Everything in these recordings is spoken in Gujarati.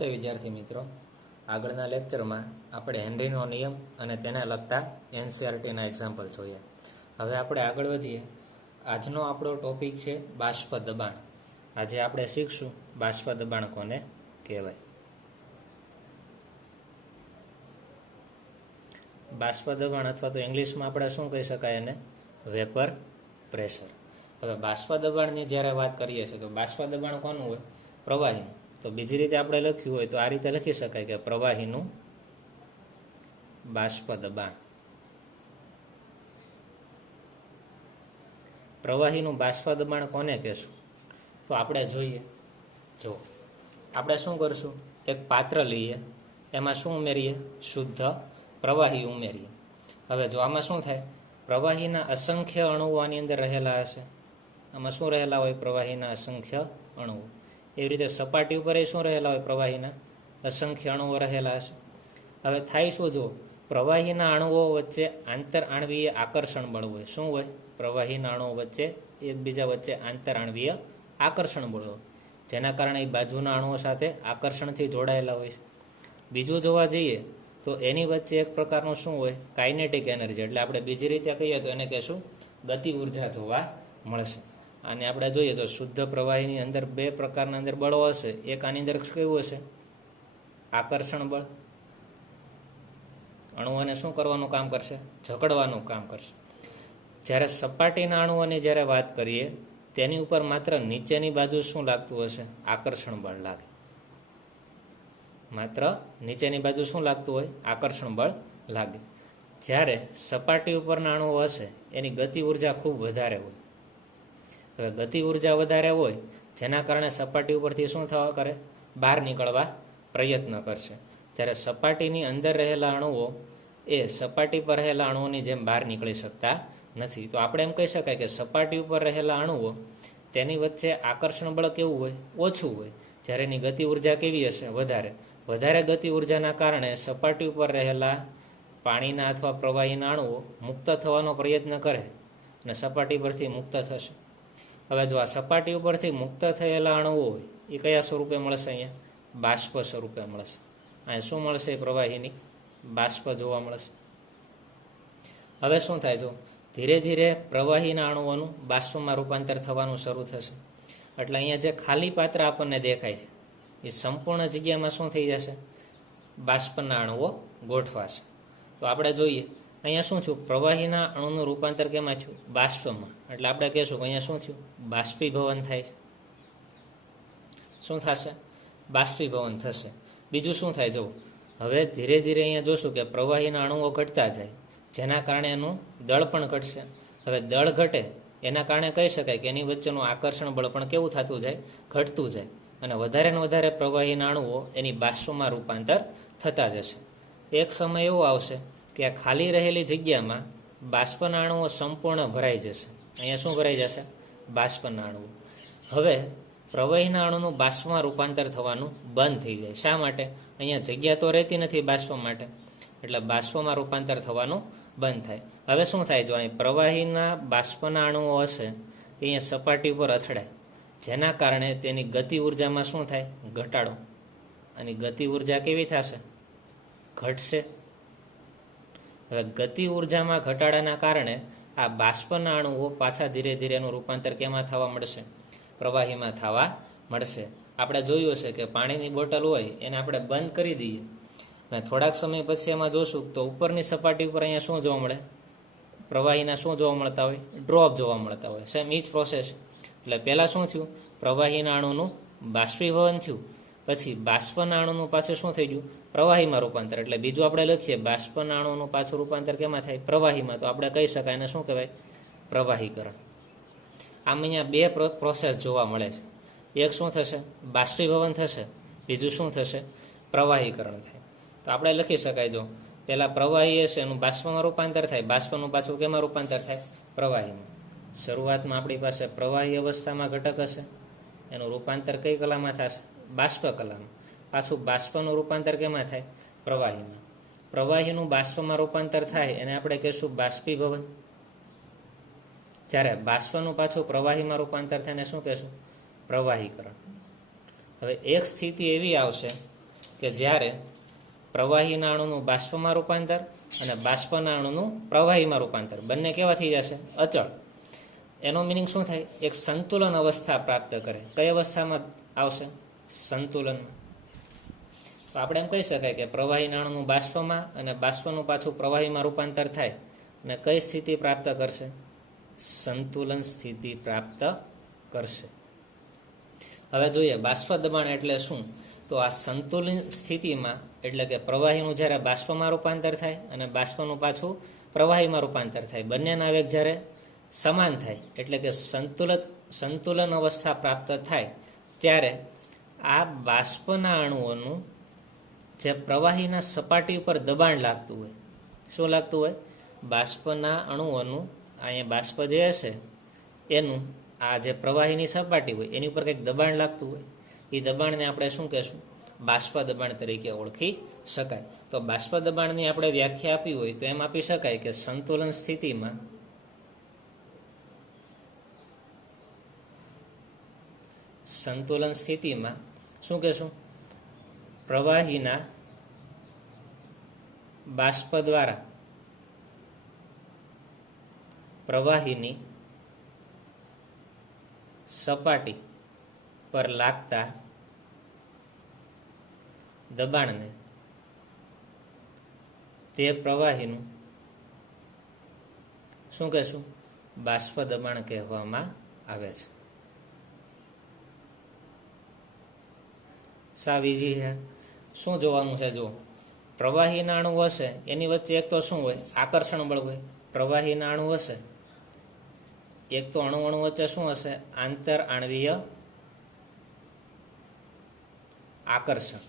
નમસ્તે વિદ્યાર્થી મિત્રો, આગળના લેક્ચરમાં આપણે હેનરીનો નિયમ અને તેને લગતા એનસીઆરટીના એક્ઝામ્પલ જોઈએ. હવે આપણે આગળ વધીએ. આજનો આપણો ટોપિક છે બાષ્પ દબાણ. આજે આપણે શીખશું બાષ્પ દબાણ કોને કહેવાય. બાષ્પ દબાણ અથવા તો ઇંગ્લિશમાં આપણે શું કહી શકાય એને? Vapour pressure. હવે બાષ્પ દબાણની જ્યારે વાત કરીએ છીએ તો બાષ્પ દબાણ કોનું હોય? પ્રવાહીનું. તો બીજી રીતે આપણે લખ્યું હોય તો આ રીતે લખી શકાય કે પ્રવાહીનું બાષ્પ દબાણ. પ્રવાહીનું બાષ્પ દબાણ કોને કહેશું? તો આપણે જોઈએ. જો આપણે શું કરશું, એક પાત્ર લઈએ, એમાં શું ઉમેરીએ? શુદ્ધ પ્રવાહી ઉમેરીએ. હવે જો આમાં શું થાય, પ્રવાહીના અસંખ્ય અણુઓ આની અંદર રહેલા હશે. આમાં શું રહેલા હોય? પ્રવાહીના અસંખ્ય અણુઓ. એવી રીતે સપાટી ઉપર એ શું રહેલા હોય? પ્રવાહીના અસંખ્ય અણુઓ રહેલા હશે. હવે થાય શું, જો પ્રવાહીના અણુઓ વચ્ચે આંતર આણવીય આકર્ષણ બળ હોય. શું હોય? પ્રવાહીના અણુઓ વચ્ચે એકબીજા વચ્ચે આંતર આણવીય આકર્ષણ બળ હોય, જેના કારણે એ બાજુના અણુઓ સાથે આકર્ષણથી જોડાયેલા હોય છે. બીજું જોવા જઈએ તો એની વચ્ચે એક પ્રકારનું શું હોય? કાઇનેટિક એનર્જી, એટલે આપણે બીજી રીતે કહીએ તો એને કહેશું ગતિ ઉર્જા જોવા મળશે. અને આપણે જોઈએ તો શુદ્ધ પ્રવાહીની અંદર બે પ્રકારના અંદર બળો હશે. એક આની અંદર કેવું હશે? આકર્ષણ બળ. અણુઓને શું કરવાનું કામ કરશે? જકડવાનું કામ કરશે. જ્યારે સપાટીના અણુઓની જ્યારે વાત કરીએ તેની ઉપર માત્ર નીચેની બાજુ શું લાગતું હશે? આકર્ષણ બળ લાગે. માત્ર નીચેની બાજુ શું લાગતું હોય? આકર્ષણ બળ લાગે. જ્યારે સપાટી ઉપરના અણુઓ હશે એની ગતિ ઉર્જા ખૂબ વધારે હોય. હવે ગતિ ઉર્જા વધારે હોય જેના કારણે સપાટી ઉપરથી શું થવા કરે? બહાર નીકળવા પ્રયત્ન કરશે. જ્યારે સપાટીની અંદર રહેલા અણુઓ એ સપાટી પર રહેલા અણુઓની જેમ બહાર નીકળી શકતા નથી. તો આપણે એમ કહી શકાય કે સપાટી ઉપર રહેલા અણુઓ તેની વચ્ચે આકર્ષણ બળ કેવું હોય? ઓછું હોય. જ્યારે એની ગતિ ઉર્જા કેવી હશે? વધારે. વધારે ગતિ ઉર્જાના કારણે સપાટી ઉપર રહેલા પાણીના અથવા પ્રવાહીના અણુઓ મુક્ત થવાનો પ્રયત્ન કરે અને સપાટી પરથી મુક્ત થશે. હવે જો આ સપાટી ઉપરથી મુક્ત થયેલા અણુઓ હોય એ કયા સ્વરૂપે મળશે? અહીંયા બાષ્પ સ્વરૂપે મળશે. અહીંયા શું મળશે? પ્રવાહીની બાષ્પ જોવા મળશે. હવે શું થાય? જો ધીરે ધીરે પ્રવાહીના અણુઓનું બાષ્પમાં રૂપાંતર થવાનું શરૂ થશે. એટલે અહીંયા જે ખાલી પાત્ર આપણને દેખાય છે એ સંપૂર્ણ જગ્યામાં શું થઈ જશે? બાષ્પના અણુઓ ગોઠવાશે. તો આપણે જોઈએ અહીંયા શું થયું? પ્રવાહીના અણુનું રૂપાંતર કેમાં થયું? બાષ્પમાં. એટલે આપણે કહેશું કે અહીંયા શું થયું? બાષ્પીભવન થાય છે. શું થશે? બાષ્પીભવન થશે. બીજું શું થાય? જુઓ, હવે ધીરે ધીરે અહીંયા જોશું કે પ્રવાહીના અણુઓ ઘટતા જાય, જેના કારણે એનું દળ પણ ઘટશે. હવે દળ ઘટે એના કારણે કહી શકાય કે એની વચ્ચેનું આકર્ષણ બળ પણ કેવું થતું જાય? ઘટતું જાય. અને વધારે ને વધારે પ્રવાહીના અણુઓ એની બાષ્પમાં રૂપાંતર થતા જશે. એક સમય એવો આવશે કે આ ખાલી રહેલી જગ્યામાં બાષ્પના અણુઓ સંપૂર્ણ ભરાઈ જશે. અહીંયા શું ભરાઈ જશે? બાષ્પના અણુઓ. હવે પ્રવાહીના અણુનું બાષ્પમાં રૂપાંતર થવાનું બંધ થઈ જાય. શા માટે? અહીંયા જગ્યા તો રહેતી નથી બાષ્પ માટે, એટલે બાષ્પમાં રૂપાંતર થવાનું બંધ થાય. હવે શું થાય? જો અહીં પ્રવાહીના બાષ્પના અણુઓ હશે એ અહીંયા સપાટી ઉપર અથડાય, જેના કારણે તેની ગતિ ઉર્જામાં શું થાય? ઘટાડો. અને ગતિ ઉર્જા કેવી થશે? ઘટશે. હવે ગતિ ઉર્જામાં ઘટાડાના કારણે આ બાષ્પના અણુઓ પાછા ધીરે ધીરે એનું રૂપાંતર કેમાં થવા મળશે? પ્રવાહીમાં થવા મળશે. આપણે જોયું હશે કે પાણીની બોટલ હોય એને આપણે બંધ કરી દઈએ અને થોડાક સમય પછી એમાં જોશું તો ઉપરની સપાટી ઉપર અહીંયા શું જોવા મળે? પ્રવાહીના શું જોવા મળતા હોય? ડ્રોપ જોવા મળતા હોય. સેમ ઈ જ પ્રોસેસ. એટલે પહેલાં શું થયું? પ્રવાહીના અણુનું બાષ્પીભવન થયું, પછી બાષ્પના અણુનું પાછું શું થઈ ગયું? પ્રવાહીમાં રૂપાંતર. એટલે બીજું આપણે લખીએ બાષ્પના અણુનું પાછું રૂપાંતર કેમાં થાય? પ્રવાહીમાં. તો આપણે કહી શકાય એને શું કહેવાય? પ્રવાહીકરણ. આમ અહીંયા બે પ્રોસેસ જોવા મળે છે. એક શું થશે? બાષ્પીભવન થશે. બીજું શું થશે? પ્રવાહીકરણ થાય. તો આપણે લખી શકાય, જો પહેલાં પ્રવાહી હશે એનું બાષ્પમાં રૂપાંતર થાય, બાષ્પનું પાછું કેમાં રૂપાંતર થાય? પ્રવાહીમાં. શરૂઆતમાં આપણી પાસે પ્રવાહી અવસ્થામાં ઘટક હશે, એનું રૂપાંતર કઈ કલામાં થશે? બાષ્પ કલામાં. પાછું બાષ્પનું રૂપાંતર કેમાં થાય? પ્રવાહીમાં. પ્રવાહીનું બાષ્પમાં રૂપાંતર થાય એને આપણે કહીશું બાષ્પીભવન. જ્યારે બાષ્પનું પાછું પ્રવાહીમાં રૂપાંતર થાય એને શું કહેશું? પ્રવાહીકરણ. હવે એક સ્થિતિ એવી આવશે કે જ્યારે પ્રવાહીના અણુનું બાષ્પમાં રૂપાંતર અને બાષ્પના અણુનું પ્રવાહીમાં રૂપાંતર બંને કેવા થઈ જશે? અચળ. એનો મિનિંગ શું થાય? એક સંતુલન અવસ્થા પ્રાપ્ત કરે. કઈ અવસ્થામાં આવશે? સંતુલન. તો આપણે એમ કહી શકાય કે પ્રવાહીના અણુનું બાષ્પમાં અને બાષ્પનું પાછું પ્રવાહીમાં રૂપાંતર થાય અને કઈ સ્થિતિ પ્રાપ્ત કરશે? સંતુલન સ્થિતિ પ્રાપ્ત કરશે. હવે જોઈએ બાષ્પ દબાણ એટલે શું. તો આ સંતુલન સ્થિતિમાં એટલે કે પ્રવાહીનું જ્યારે બાષ્પમાં રૂપાંતર થાય અને બાષ્પનું પાછું પ્રવાહીમાં રૂપાંતર થાય, બંનેના આવેગ જ્યારે સમાન થાય એટલે કે સંતુલન અવસ્થા પ્રાપ્ત થાય, ત્યારે આ બાષ્પના અણુઓનું જે પ્રવાહીના સપાટી ઉપર દબાણ લાગતું હોય, શું લાગતું હોય? બાષ્પના અણુઓનું અહીંયા બાષ્પ જે હશે એનું આ જે પ્રવાહીની સપાટી હોય એની ઉપર કંઈક દબાણ લાગતું હોય, એ દબાણને આપણે શું કહેશું? બાષ્પ દબાણ તરીકે ઓળખી શકાય. તો બાષ્પ દબાણની આપણે વ્યાખ્યા આપી હોય તો એમ આપી શકાય કે સંતુલન સ્થિતિમાં શું કહેશું? પ્રવાહીના બાષ્પ દ્વારા પ્રવાહીની સપાટી પર લાગતા દબાણને તે પ્રવાહીનું શું કહેશું? બાષ્પ દબાણ કહેવામાં આવે છે. સાવ ઈઝી છે. શું જોવાનું છે? જો પ્રવાહીના અણુ હશે એની વચ્ચે એક તો શું હોય? આકર્ષણ બળ હોય. પ્રવાહીના અણુ હશે એક તો અણુ વચ્ચે શું હશે? આંતર આણવીય આકર્ષણ.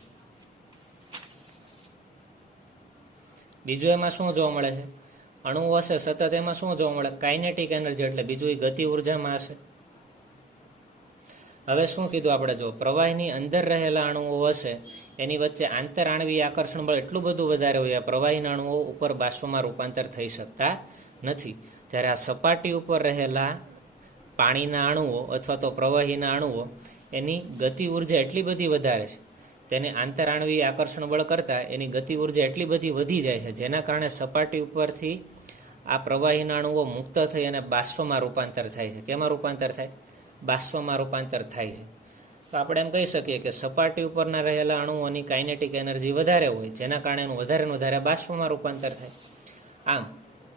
બીજું એમાં શું જોવા મળે છે? અણુ હશે સતત, એમાં શું જોવા મળે? કાઇનેટિક એનર્જી, એટલે બીજું ગતિ ઉર્જામાં હશે. હવે શું કીધું આપણે? જો પ્રવાહીની અંદર રહેલા અણુઓ હશે એની વચ્ચે આંતર આણવીય આકર્ષણ બળ એટલું બધું વધારે હોય, આ પ્રવાહીના અણુઓ ઉપર બાષ્પમાં રૂપાંતર થઈ શકતા નથી. જ્યારે આ સપાટી ઉપર રહેલા પાણીના અણુઓ અથવા તો પ્રવાહીના અણુઓ એની ગતિ ઉર્જા એટલી બધી વધારે છે, તેને આંતર આણવીય આકર્ષણ બળ કરતાં એની ગતિ ઉર્જા એટલી બધી વધી જાય છે, જેના કારણે સપાટી ઉપરથી આ પ્રવાહીના અણુઓ મુક્ત થઈ અને બાષ્પમાં રૂપાંતર થાય છે. કેમાં રૂપાંતર થાય? બાષ્પમાં રૂપાંતર થાય છે. તો આપણે એમ કહી શકીએ કે સપાટી ઉપરના રહેલા અણુઓની કાઇનેટિક એનર્જી વધારે હોય, જેના કારણે એનું વધારે ને વધારે બાષ્પમાં રૂપાંતર થાય. આમ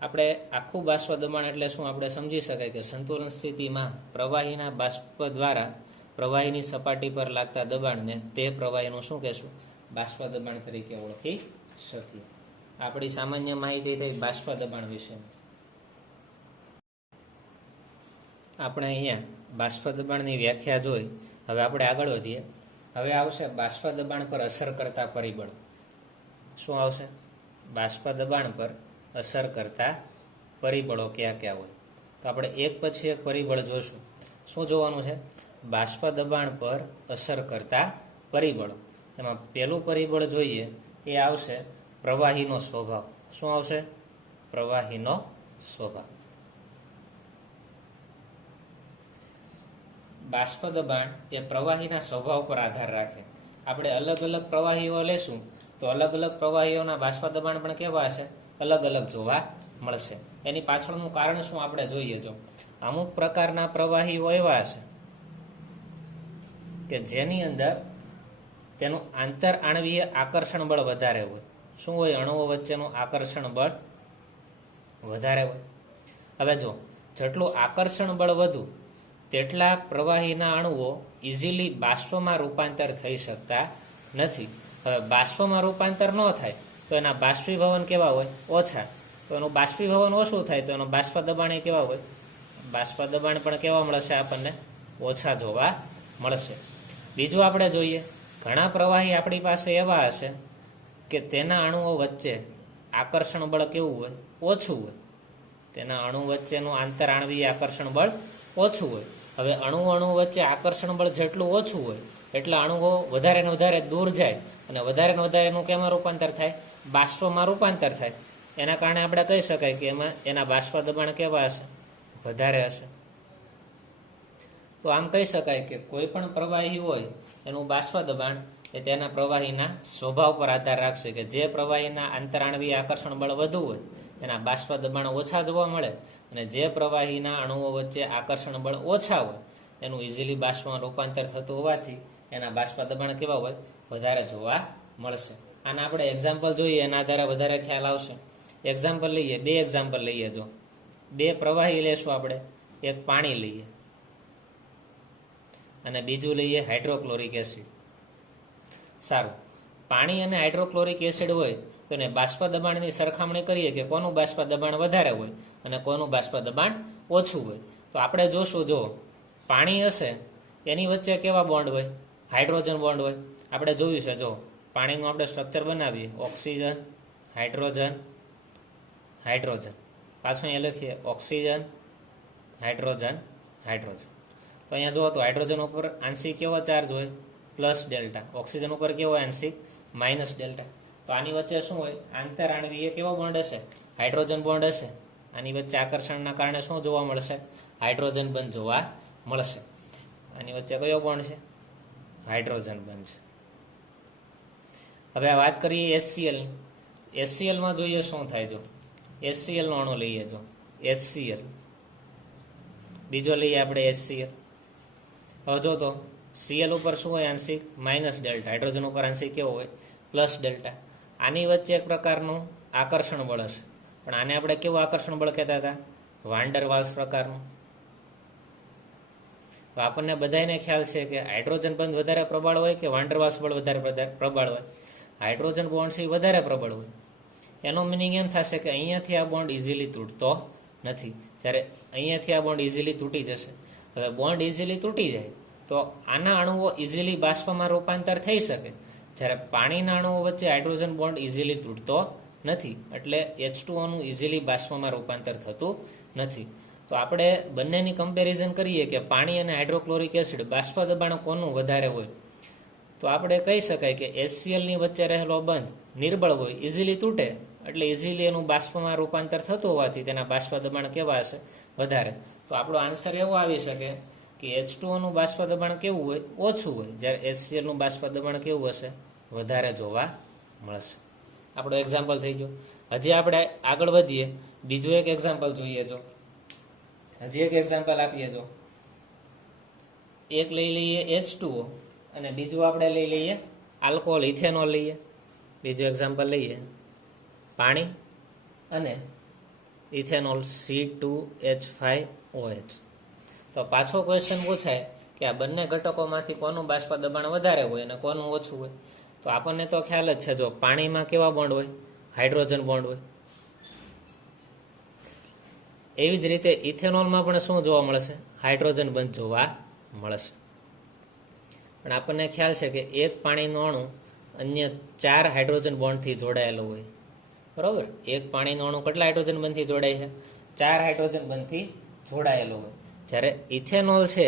આપણે આખું બાષ્પ દબાણ એટલે શું આપણે સમજી શકાય કે સંતુલન સ્થિતિમાં પ્રવાહીના બાષ્પ દ્વારા પ્રવાહીની સપાટી પર લાગતા દબાણને તે પ્રવાહીનું શું કહેશું? બાષ્પ દબાણ તરીકે ઓળખી શકીએ. આપણી સામાન્ય માહિતી થઈ બાષ્પ દબાણ વિશે. આપણે અહીંયા બાષ્પ દબાણની વ્યાખ્યા જોઈ. હવે આપણે આગળ વધીએ. હવે આવશે બાષ્પ દબાણ પર અસર કરતા પરિબળ. શું આવશે? બાષ્પ દબાણ પર અસર કરતા પરિબળો કયા કયા હોય? તો આપણે એક પછી એક પરિબળ જોશું. શું જોવાનું છે? બાષ્પ દબાણ પર અસર કરતા પરિબળો. એમાં પહેલું પરિબળ જોઈએ એ આવશે પ્રવાહીનો સ્વભાવ. શું આવશે? પ્રવાહીનો સ્વભાવ. બાષ્પ દબાણ એ પ્રવાહીના સ્વભાવ પર આધાર રાખે. આપણે અલગ અલગ પ્રવાહીઓ લેશું તો અલગ અલગ પ્રવાહીઓના બાષ્પ દબાણ પણ કેવા હશે? અલગ અલગ જોવા મળશે. એની પાછળનું કારણ શું આપણે જોઈએ. જો અમુક પ્રકારના પ્રવાહીઓ એવા હશે કે જેની અંદર તેનું આંતર આણવીય આકર્ષણ બળ વધારે હોય. શું હોય? અણુઓ વચ્ચેનું આકર્ષણ બળ વધારે હોય. હવે જો જેટલું આકર્ષણ બળ વધુ તેટલા પ્રવાહીના અણુઓ ઇઝીલી બાષ્પમાં રૂપાંતર થઈ શકતા નથી. હવે બાષ્પમાં રૂપાંતર ન થાય તો એના બાષ્પીભવન કેવા હોય? ઓછા. તો એનું બાષ્પીભવન ઓછું થાય તો એનું બાષ્પ દબાણ કેવા હોય? બાષ્પ દબાણ પણ કેવા મળશે? આપણને ઓછા જોવા મળશે. બીજું આપણે જોઈએ, ઘણા પ્રવાહી આપણી પાસે એવા હશે કે તેના અણુઓ વચ્ચે આકર્ષણ બળ કેવું હોય? ઓછું હોય. તેના અણુ વચ્ચેનું આંતર આણવીય આકર્ષણ બળ ઓછું હોય. હવે અણુ વચ્ચે આકર્ષણ બળ જેટલું ઓછું હોય એટલા અણુઓ વધારે ને વધારે દૂર જાય અને વધારે ને વધારે એનું કેમાં રૂપાંતર થાય? બાષ્પમાં રૂપાંતર થાય. એના કારણે આપણે કહી શકાય કે એમાં એના બાષ્પ દબાણ કેવા હશે? વધારે હશે. તો આમ કહી શકાય કે કોઈ પણ પ્રવાહી હોય એનું બાષ્પ દબાણ એ તેના પ્રવાહીના સ્વભાવ પર આધાર રાખશે કે જે પ્રવાહીના આંતરાણવીય આકર્ષણ બળ વધુ હોય એના બાષ્પ દબાણ ઓછા જોવા મળે, અને જે પ્રવાહીના અણુઓ વચ્ચે આકર્ષણ બળ ઓછા હોય એનું ઇઝીલી બાષ્પમાં રૂપાંતર થતું હોવાથી એના બાષ્પ દબાણ કેવા હોય, વધારે જોવા મળશે. આના આપણે એક્ઝામ્પલ જોઈએ, એના આધારે વધારે ખ્યાલ આવશે. એક્ઝામ્પલ લઈએ, 2 એક્ઝામ્પલ લઈએ. જો 2 પ્રવાહી લેશું આપણે, એક પાણી લઈએ અને બીજું લઈએ હાઇડ્રોક્લોરિક એસિડ. સારું, પાણી અને હાઇડ્રોક્લોરિક એસિડ હોય તો એને બાષ્પ દબાણની સરખામણી કરીએ કે કોનું બાષ્પ દબાણ વધારે હોય અને કોનું બાષ્પ દબાણ ઓછું હોય. તો આપણે જોશું, જો પાણી હશે એની વચ્ચે કેવા બોન્ડ હોય, હાઇડ્રોજન બોન્ડ હોય. આપણે જોયું છે, જો પાણીનું આપણે સ્ટ્રક્ચર બનાવીએ, ઓક્સિજન, હાઇડ્રોજન, હાઇડ્રોજન, પાછું અહીંયા લખીએ ઓક્સિજન, હાઇડ્રોજન, હાઇડ્રોજન. તો અહીંયા જુઓ તો હાઇડ્રોજન ઉપર આંશિક કેવો ચાર્જ હોય, પ્લસ ડેલ્ટા. ઓક્સિજન ઉપર કેવો હોય, આંશિક માઇનસ ડેલ્ટા. તો આની વચ્ચે શું હોય, આંતરાણવીય કેવો બોન્ડ હશે, હાઇડ્રોજન બોન્ડ હશે. આની વચ્ચે આકર્ષણના કારણે શું જોવા મળશે, હાઇડ્રોજન બંધ જોવા મળશે. આની વચ્ચે કયો બોન્ડ છે, હાઇડ્રોજન બંધ છે. હવે આ વાત કરીએ HCl. HClમાં જોઈએ શું થાય. જો HCl નો અણુ લઈએ, જો HCl, બીજો લઈએ આપણે HCl. હવે જો તો Cl ઉપર શું હોય, આંશિક માઇનસ ડેલ્ટા. હાઇડ્રોજન ઉપર આંશિક કેવો હોય, પ્લસ ડેલ્ટા. આની વચ્ચે એક પ્રકારનું આકર્ષણ બળ હશે, પણ આને આપણે કેવું આકર્ષણ બળ કહેતા હતા, વાન ડર વાલ્સ પ્રકારનું. તો આપણને બધાને ખ્યાલ છે કે હાઇડ્રોજન બંધ વધારે પ્રબળ હોય કે વાન ડર વાલ્સ બળ વધારે પ્રબળ હોય, હાઇડ્રોજન બોન્ડથી વધારે પ્રબળ હોય. એનો મિનિંગ એમ થશે કે અહીંયાથી આ બોન્ડ ઇઝીલી તૂટતો નથી, જ્યારે અહીંયાથી આ બોન્ડ ઇઝીલી તૂટી જશે. હવે બોન્ડ ઇઝીલી તૂટી જાય તો આના અણુઓ ઇઝીલી બાષ્પમાં રૂપાંતર થઈ શકે, જ્યારે પાણીના અણુઓ વચ્ચે હાઇડ્રોજન બોન્ડ ઇઝીલી તૂટતો નથી, એટલે H2O નું ઇઝીલી બાષ્પમાં રૂપાંતર થતું નથી. તો આપણે બંનેની કમ્પેરિઝન કરીએ કે પાણી અને હાઇડ્રોક્લોરિક એસિડ બાષ્પ દબાણ કોનું વધારે હોય, તો આપણે કહી શકાય કે HClની વચ્ચે રહેલો બંધ નિર્બળ હોય, ઇઝીલી તૂટે, એટલે ઇઝીલી એનું બાષ્પમાં રૂપાંતર થતું હોવાથી તેના બાષ્પ દબાણ કેવા હશે, વધારે. તો આપણો આન્સર એવો આવી શકે કે H2O નું બાષ્પ દબાણ કેવું હોય, ઓછું હોય, જ્યારે HClનું બાષ્પ દબાણ કેવું હશે, વધારે જોવા મળશે. આપણો એક્ઝામ્પલ થઈ ગયો. હજી આપણે આગળ વધીએ, બીજું એક એક્ઝામ્પલ જોઈએ. જો હજી એક એક્ઝામ્પલ આપીએ. જો એક લઈ લઈએ H2O અને બીજું આપણે લઈ લઈએ આલ્કોહોલ, ઇથેનોલ લઈએ. બીજું એક્ઝામ્પલ લઈએ પાણી અને ઇથેનોલ C2H5OH. તો પાછો ક્વેશ્ચન પૂછાય કે આ બંને ઘટકોમાંથી કોનું બાષ્પ દબાણ વધારે હોય અને કોનું ઓછું હોય. તો આપણને તો ખ્યાલ જ છે, જો પાણીમાં કેવા બોન્ડ હોય, હાઇડ્રોજન બોન્ડ હોય. એવી જ રીતે ઇથેનોલમાં પણ શું જોવા મળશે, હાઇડ્રોજન બંધ જોવા મળશે. પણ આપણને ખ્યાલ છે કે એક પાણીનું અણુ અન્ય 4 હાઇડ્રોજન બોન્ડથી જોડાયેલો હોય, બરાબર. એક પાણીનું અણુ કેટલા હાઇડ્રોજન બંધથી જોડાય છે, 4 હાઇડ્રોજન બંધથી જોડાયેલો હોય, જ્યારે ઇથેનોલ છે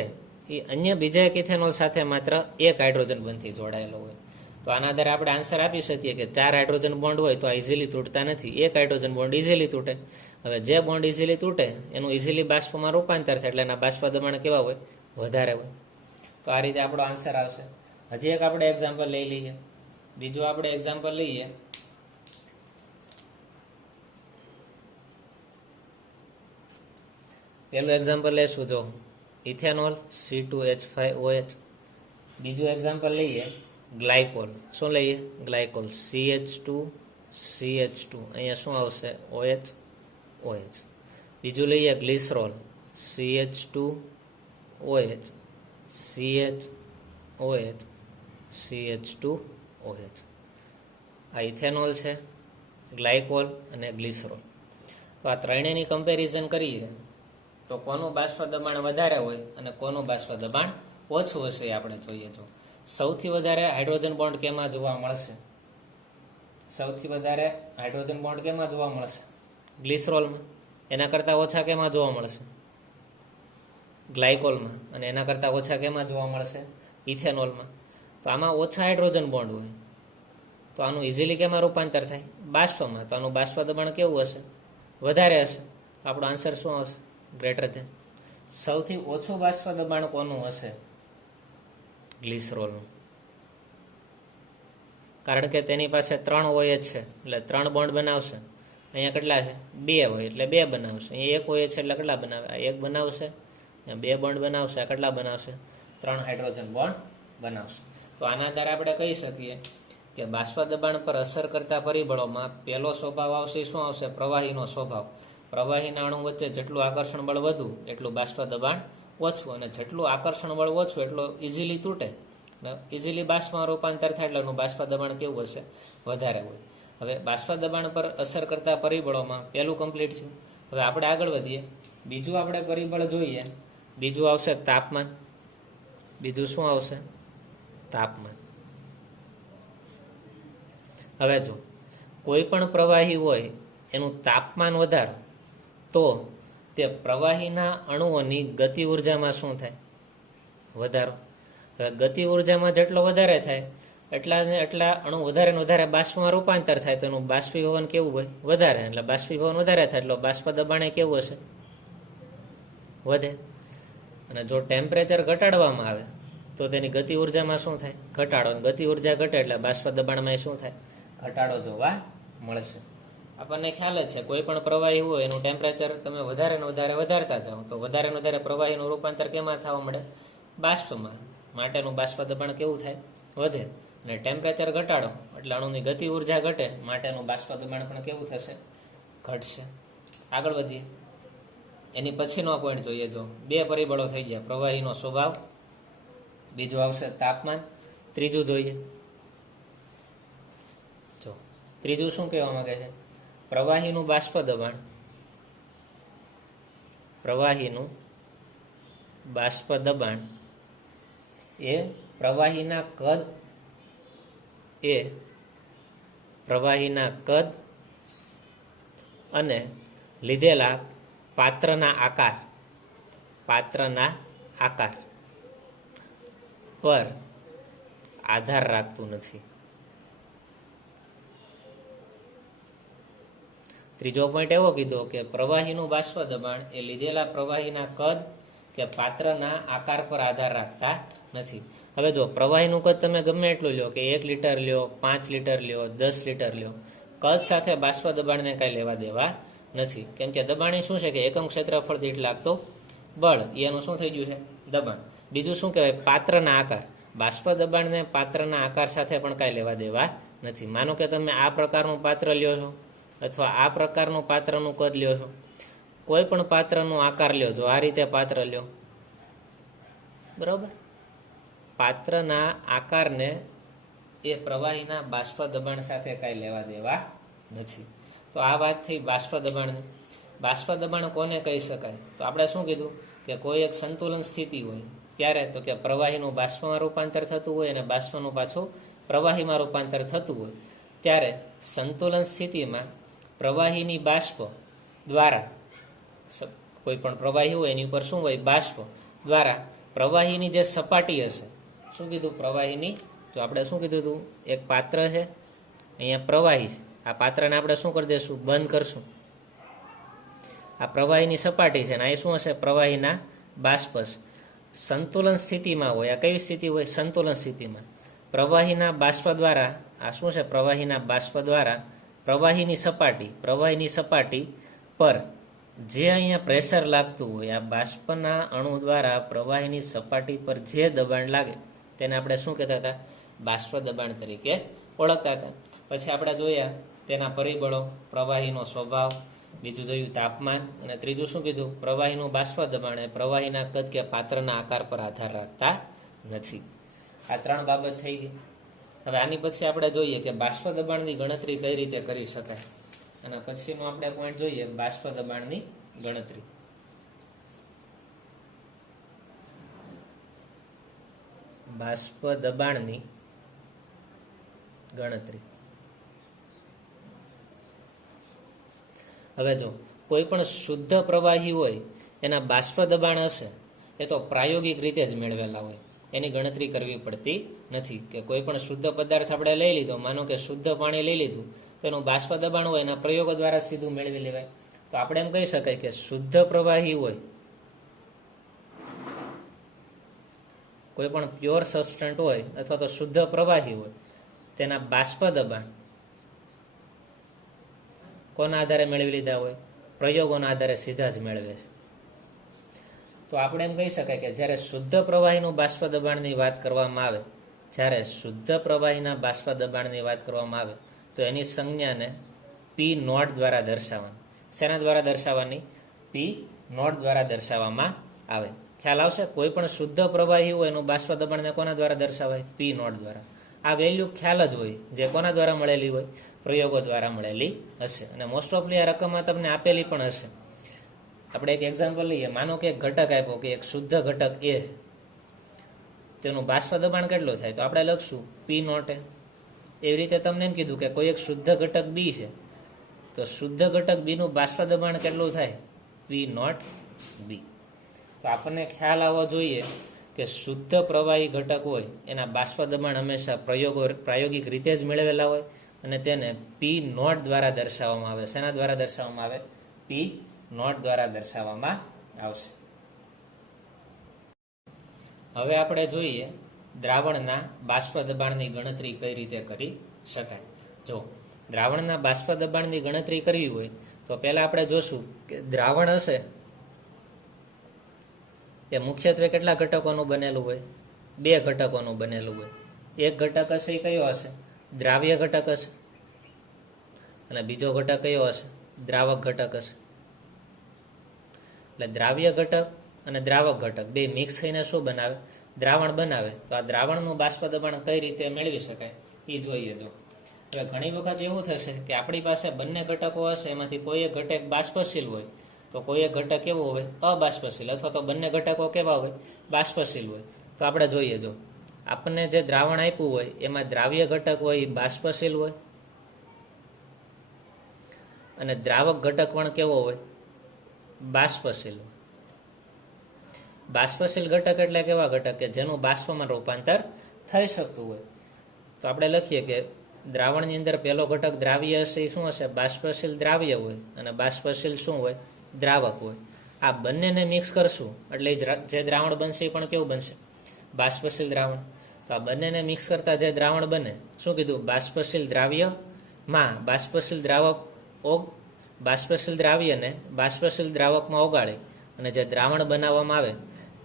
એ અન્ય બીજા એક ઇથેનોલ સાથે માત્ર 1 હાઇડ્રોજન બંધથી જોડાયેલો હોય. તો આના આધારે આપણે આન્સર આપી શકીએ કે 4 હાઇડ્રોજન બોન્ડ હોય તો આ ઇઝીલી તૂટતા નથી, 1 હાઇડ્રોજન બોન્ડ ઇઝીલી તૂટે. હવે જે બોન્ડ ઇઝીલી તૂટે એનું ઇઝીલી બાષ્પમાં રૂપાંતર થાય, એટલે એના બાષ્પ દબાણ કેવા હોય, વધારે હોય. તો આ રીતે આપણો આન્સર આવશે. હજી એક આપણે એક્ઝામ્પલ લઈ લઈએ. બીજું આપણે એક્ઝામ્પલ લઈએ. પહેલું એક્ઝામ્પલ લેશું, જો ઇથેનોલ C2H5OH. બીજું એક્ઝામ્પલ લઈએ ગ્લાયકોલ. શું લઈએ, ગ્લાયકોલ CH2CH2. અહીંયા શું આવશે, OH. બીજું લઈએ ગ્લિસરોલ CH2OH, CHOH, CH2OH. આ ઇથેનોલ છે, ગ્લાયકોલ અને ગ્લિસરોલ. તો આ ત્રણેયની કમ્પેરિઝન કરીએ તો કોનું બાષ્પ દબાણ વધારે હોય અને કોનું બાષ્પ દબાણ ઓછું હશે એ આપણે જોઈએ. જો સૌથી વધારે હાઇડ્રોજન બોન્ડ કેમાં જોવા મળશે, સૌથી વધારે હાઇડ્રોજન બોન્ડ કેમાં જોવા મળશે, ગ્લિસરોલમાં. એના કરતાં ઓછા કેમાં જોવા મળશે, ગ્લાયકોલમાં. અને એના કરતાં ઓછા કેમાં જોવા મળશે, ઇથેનોલમાં. તો આમાં ઓછા હાઇડ્રોજન બોન્ડ હોય તો આનું ઇઝીલી કેમાં રૂપાંતર થાય, બાષ્પમાં. તો આનું બાષ્પ દબાણ કેવું હશે, વધારે હશે. આપણો આન્સર શું આવશે, ગ્રેટર ધેન. સૌથી ઓછું બાષ્પ દબાણ કોનું હશે, ગ્લિસરોલનું. કારણ કે તેની પાસે 3 હોય જ છે એટલે 3 બોન્ડ બનાવશે. અહીંયા કેટલા છે? 2 હોય એટલે 2 બનાવશે. અહીંયા 1 હોય છે એટલે કેટલા બનાવે? આ 1 બનાવશે. અહીંયા 2 બોન્ડ બનાવશે. આ કેટલા બનાવશે? 3 હાઇડ્રોજન બોન્ડ બનાવશે. તો આના આધારે આપણે કહી શકીએ કે બાષ્પ દબાણ પર અસર કરતા પરિબળોમાં પહેલો સ્વભાવ આવશે. શું આવશે? પ્રવાહીનો સ્વભાવ. પ્રવાહીના અણુ વચ્ચે જેટલું આકર્ષણ બળ વધુ એટલું બાષ્પ દબાણ ઓછું, અને જેટલું આકર્ષણ બળ ઓછું એટલું ઇઝીલી તૂટે, ઇઝીલી બાષ્પમાં રૂપાંતર થાય એટલે એનું બાષ્પ દબાણ કેવું હશે? વધારે હોય. હવે બાષ્પ દબાણ પર અસર કરતા પરિબળોમાં પહેલું કમ્પ્લીટ થયું. હવે આપણે આગળ વધીએ. બીજું આપણે પરિબળ જોઈએ. બીજું આવશે તાપમાન. બીજું શું આવશે? તાપમાન. હવે જો કોઈ પણ પ્રવાહી હોય એનું તાપમાન વધારો તો તે પ્રવાહીના અણુઓની ગતિ ઉર્જામાં શું થાય? વધારો. હવે ગતિ ઉર્જામાં જેટલો વધારે થાય એટલા અણુ વધારે ને વધારે બાષ્પમાં રૂપાંતર થાય, તો એનું બાષ્પીભવન કેવું હોય? વધારે. એટલે બાષ્પીભવન વધારે થાય એટલે બાષ્પ દબાણ કેવું હશે? વધે. અને જો ટેમ્પરેચર ઘટાડવામાં આવે તો તેની ગતિ ઉર્જામાં શું થાય? ઘટાડો. ગતિ ઉર્જા ઘટે એટલે બાષ્પ દબાણમાં શું થાય? ઘટાડો જોવા મળશે. આપણને ખ્યાલ જ છે, કોઈ પણ પ્રવાહી હોય એનું ટેમ્પરેચર તમે વધારે ને વધારે વધારતા જાઓ તો વધારે ને વધારે પ્રવાહીનું રૂપાંતર કેમાં થવા મળે? બાષ્પમાં. માટેનું બાષ્પ દબાણ કેવું થાય? વધે. અને ટેમ્પરેચર ઘટાડો એટલે અણુની ગતિ ઉર્જા ઘટે, માટેનું બાષ્પ દબાણ પણ કેવું થશે? ઘટશે. આગળ વધીએ. એની પછીનો પોઈન્ટ જોઈએ. જો 2 પરિબળો થઈ ગયા. પ્રવાહીનો સ્વભાવ, બીજું આવશે તાપમાન. ત્રીજું જોઈએ. જો ત્રીજું શું કહેવા માંગે છે? પ્રવાહીનું બાષ્પ દબાણ. પ્રવાહીનું બાષ્પ દબાણ એ પ્રવાહીના કદ અને લીધેલા પાત્રના આકાર પર આધાર રાખતું નથી. ત્રીજો પોઈન્ટ એવો કીધો કે પ્રવાહીનું બાષ્પ દબાણ એ લીધેલા પ્રવાહીના કદ કે પાત્રના આકાર પર આધાર રાખતા નથી. હવે જો પ્રવાહીનું કદ તમે ગમે એટલું લ્યો, કે 1 લીટર લ્યો, 5 લીટર લ્યો, 10 લીટર લ્યો, કદ સાથે બાષ્પ દબાણને કાંઈ લેવા દેવા નથી. કેમ કે દબાણ શું છે? કે એકમ ક્ષેત્રફળ દીઠ લાગતો બળ, એનું શું થઈ ગયું છે? દબાણ. બીજું શું કહેવાય? પાત્રના આકાર. બાષ્પ દબાણને પાત્રના આકાર સાથે પણ કાંઈ લેવા દેવા નથી. માનો કે તમે આ પ્રકારનું પાત્ર લ્યો છો અથવા આ પ્રકારનું પાત્રનું કદ લ્યો છો, કોઈ પણ પાત્રનો આકાર લ્યો છો, આ રીતે પાત્ર લ્યો, બરાબર? પાત્રના આકારને એ પ્રવાહીના બાષ્પ દબાણ સાથે કાંઈ લેવા દેવા નથી. તો આ વાત થઈ બાષ્પ દબાણની. બાષ્પ દબાણ કોને કહી શકાય? તો આપણે શું કીધું કે કોઈ એક સંતુલન સ્થિતિ હોય ત્યારે, તો કે પ્રવાહીનું બાષ્પમાં રૂપાંતર થતું હોય અને બાષ્પનું પાછું પ્રવાહીમાં રૂપાંતર થતું હોય ત્યારે સંતુલન સ્થિતિમાં પ્રવાહીની બાષ્પ દ્વારા, કોઈ પણ પ્રવાહી હોય એની ઉપર શું હોય? બાષ્પ દ્વારા પ્રવાહીની જે સપાટી હશે, શું કીધું? પ્રવાહીની, જો આપણે શું કીધું હતું? એક પાત્ર છે, અહીંયા પ્રવાહી છે, આ પાત્રને આપણે શું કરી દઈશું? બંધ કરશું. આ પ્રવાહીની સપાટી છે ને અહીં શું હશે? પ્રવાહીના બાષ્પ. સંતુલન સ્થિતિમાં હોય. આ કઈ સ્થિતિ હોય? સંતુલન સ્થિતિમાં પ્રવાહીના બાષ્પ દ્વારા, આ શું છે? પ્રવાહીના બાષ્પ દ્વારા પ્રવાહીની સપાટી પર જે અહીંયા પ્રેશર લાગતું હોય, આ બાષ્પના અણુ દ્વારા પ્રવાહીની સપાટી પર જે દબાણ લાગે તેને આપણે શું કહેતા હતા? બાષ્પ દબાણ તરીકે ઓળખતા હતા. પછી આપણે જોયા તેના પરિબળો, પ્રવાહીનો સ્વભાવ, બીજું જોયું તાપમાન, અને ત્રીજું શું કીધું? પ્રવાહીનું બાષ્પ દબાણ એ પ્રવાહીના કદ કે પાત્રના આકાર પર આધાર રાખતા નથી. આ 3 બાબત થઈ ગઈ. હવે આની પછી આપણે જોઈએ કે બાષ્પ દબાણની ગણતરી કઈ રીતે કરી શકાય. અને પછીનો આપણે પોઈન્ટ જોઈએ બાષ્પ દબાણની ગણતરી. બાષ્પ દબાણની ગણતરી. હવે જો કોઈ પણ શુદ્ધ પ્રવાહી હોય એના બાષ્પ દબાણ હશે એ તો પ્રાયોગિક રીતે જ મેળવેલા હોય, એની ગણતરી કરવી પડતી નથી. કે કોઈ પણ શુદ્ધ પદાર્થ આપણે લઈ લીધો, માનો કે શુદ્ધ પાણી લઈ લીધું, તો એનું બાષ્પ દબાણ હોય એના પ્રયોગો દ્વારા સીધું મેળવી લેવાય. તો આપણે એમ કહી શકાય કે શુદ્ધ પ્રવાહી હોય, કોઈ પણ પ્યોર સબસ્ટન્ટ હોય અથવા તો શુદ્ધ પ્રવાહી હોય, તેના બાષ્પ દબાણ કોના આધારે મેળવી લીધા હોય? પ્રયોગોના આધારે સીધા જ મેળવે છે. તો આપણે એમ કહી શકાય કે જ્યારે શુદ્ધ પ્રવાહીનું બાષ્પ દબાણની વાત કરવામાં આવે, જ્યારે શુદ્ધ પ્રવાહીના બાષ્પ દબાણની વાત કરવામાં આવે તો એની સંજ્ઞાને પી નોટ દ્વારા દર્શાવવાની. શેના દ્વારા દર્શાવવાની? પી નોટ દ્વારા દર્શાવવામાં આવે. ખ્યાલ આવશે? કોઈ પણ શુદ્ધ પ્રવાહી હોય એનું બાષ્પ દબાણને કોના દ્વારા દર્શાવાય? પી નોટ દ્વારા. આ વેલ્યુ ખ્યાલ જ હોય, જે કોના દ્વારા મળેલી હોય? પ્રયોગો દ્વારા મળેલી હશે. અને મોસ્ટ ઓફલી આ રકમમાં તમને આપેલી પણ હશે. આપણે એક એક્ઝામ્પલ લઈએ. માનો કે એક ઘટક આપ્યો કે એક શુદ્ધ ઘટક એ, તેનું બાષ્પ દબાણ કેટલું થાય? તો આપણે લખશું પી નોટ એ. એવી રીતે તમને એમ કીધું કે કોઈ એક શુદ્ધ ઘટક બી છે, તો શુદ્ધ ઘટક બીનું બાષ્પ દબાણ કેટલું થાય? પી નોટ બી. તો આપણને ખ્યાલ આવવો જોઈએ કે શુદ્ધ પ્રવાહી ઘટક હોય એના બાષ્પ દબાણ હંમેશા પ્રાયોગિક રીતે જ મેળવેલા હોય અને તેને પી નોટ દ્વારા દર્શાવવામાં આવે. શેના દ્વારા દર્શાવવામાં આવે? પી નોટ દ્વારા દર્શાવવામાં આવશે. હવે આપણે જોઈએ દ્રાવણના બાષ્પ દબાણની ગણતરી કઈ રીતે કરી શકાય. જો દ્રાવણના બાષ્પ દબાણની ગણતરી કરવી હોય તો પહેલા આપણે જોશું કે દ્રાવણ હશે એ મુખ્યત્વે કેટલા ઘટકોનું બનેલું હોય? 2 ઘટકોનું બનેલું હોય. એક ઘટક હશે એ કયો હશે? દ્રાવ્ય ઘટક હશે. અને બીજો ઘટક કયો હશે? દ્રાવક ઘટક હશે. એટલે દ્રાવ્ય ઘટક અને દ્રાવક ઘટક બે મિક્સ થઈને શું બનાવે? દ્રાવણ બનાવે. તો આ દ્રાવણનું બાષ્પ દબાણ કઈ રીતે મેળવી શકાય એ જોઈએ. જો હવે ઘણી વખત એવું થશે કે આપણી પાસે બંને ઘટકો હશે, એમાંથી કોઈ એક ઘટક બાષ્પશીલ હોય તો કોઈ એક ઘટક કેવો હોય? અબાષ્પશીલ. અથવા તો બંને ઘટકો કેવા હોય? બાષ્પશીલ હોય. તો આપણે જોઈએ, જો આપણને જે દ્રાવણ આપ્યું હોય એમાં દ્રાવ્ય ઘટક હોય એ બાષ્પશીલ હોય અને દ્રાવક ઘટક પણ કેવો હોય? બાષ્પશીલ. બાષ્પશીલ ઘટક એટલે કેવા ઘટક કે જેનું બાષ્પમાં રૂપાંતર થઈ શકતું હોય. તો આપણે લખીએ કે દ્રાવણની અંદર પહેલો ઘટક દ્રાવ્ય હશે એ શું હશે? બાષ્પશીલ દ્રાવ્ય હોય અને બાષ્પશીલ શું હોય? દ્રાવક હોય. આ બંનેને મિક્સ કરશું એટલે જે દ્રાવણ બનશે એ પણ કેવું બનશે? બાષ્પશીલ દ્રાવણ. તો આ બંનેને મિક્સ કરતા જે દ્રાવણ બને, શું કીધું? બાષ્પશીલ દ્રાવ્યમાં બાષ્પશીલ દ્રાવક બાષ્પશીલ દ્રાવ્યને બાષ્પશીલ દ્રાવકમાં ઓગાળી અને જે દ્રાવણ બનાવવામાં આવે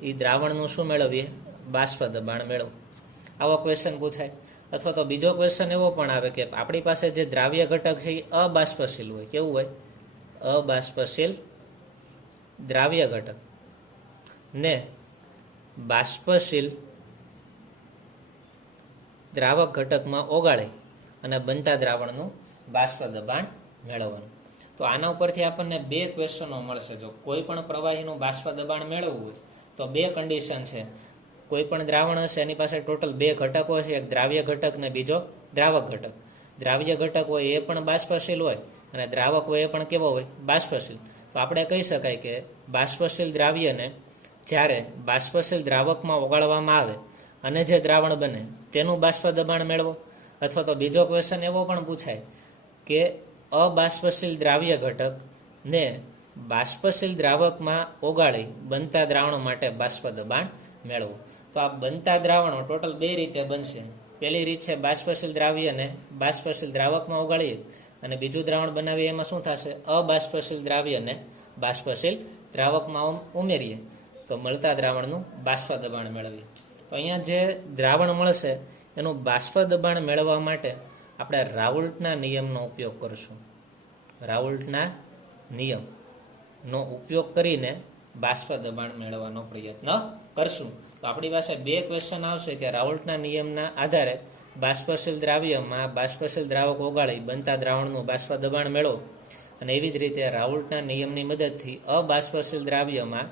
એ દ્રાવણનું શું મેળવીએ? બાષ્પ દબાણ મેળવો. આવો ક્વેશ્ચન પૂછાય. અથવા તો બીજો ક્વેશ્ચન એવો પણ આવે કે આપણી પાસે જે દ્રાવ્ય ઘટક છે એ અબાષ્પશીલ હોય. કેવું હોય? અબાષ્પશીલ દ્રાવ્ય ઘટક ને બાષ્પશીલ દ્રાવક ઘટકમાં ઓગાળી અને બનતા દ્રાવણનું બાષ્પ દબાણ મેળવવાનું. તો આના ઉપરથી આપણને 2 ક્વેશ્ચનો મળશે. જો કોઈ પણ પ્રવાહીનું બાષ્પ દબાણ મેળવવું હોય તો 2 કન્ડિશન છે. કોઈ પણ દ્રાવણ હશે એની પાસે ટોટલ 2 ઘટકો છે, એક દ્રાવ્ય ઘટક ને બીજો દ્રાવક ઘટક. દ્રાવ્ય ઘટક હોય એ પણ બાષ્પશીલ હોય અને દ્રાવક હોય એ પણ કેવો હોય? બાષ્પશીલ. તો આપણે કહી શકાય કે બાષ્પશીલ દ્રાવ્યને જ્યારે બાષ્પશીલ દ્રાવકમાં ઓગાળવામાં આવે અને જે દ્રાવણ બને તેનું બાષ્પ દબાણ મેળવો. અથવા તો બીજો ક્વેશ્ચન એવો પણ પૂછાય કે અબાષ્પશીલ દ્રાવ્ય ઘટક ને બાષ્પશીલ દ્રાવકમાં ઓગાળી બનતા દ્રાવણો માટે બાષ્પ દબાણ મેળવો. તો આ બનતા દ્રાવણો ટોટલ 2 રીતે બનશે. પહેલી રીત છે બાષ્પશીલ દ્રાવ્યને બાષ્પશીલ દ્રાવકમાં ઓગાળીએ અને બીજું દ્રાવણ બનાવીએ. એમાં શું થશે? અબાષ્પશીલ દ્રાવ્યને બાષ્પશીલ દ્રાવકમાં ઉમેરીએ તો મળતા દ્રાવણનું બાષ્પ દબાણ મેળવીએ. તો અહીંયા જે દ્રાવણ મળશે એનું બાષ્પ દબાણ મેળવવા માટે આપણે રાઉલ્ટના નિયમનો ઉપયોગ કરશું. રાઉલ્ટના નિયમનો ઉપયોગ કરીને બાષ્પ દબાણ મેળવવાનો પ્રયત્ન કરશું. તો આપણી પાસે 2 ક્વેશ્ચન આવશે કે રાઉલ્ટના નિયમના આધારે બાષ્પશીલ દ્રાવ્યમાં બાષ્પશીલ દ્રાવક ઓગાળી બનતા દ્રાવણનું બાષ્પ દબાણ મેળવો અને એવી જ રીતે રાઉલ્ટના નિયમની મદદથી અબાષ્પશીલ દ્રાવ્યમાં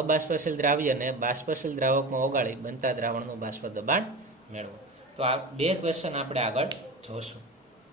અબાષ્પશીલ દ્રાવ્યને બાષ્પશીલ દ્રાવકમાં ઓગાળી બનતા દ્રાવણનું બાષ્પ દબાણ મેળવો. તો આ 2 ક્વેશ્ચન આપણે આગળ જોશું.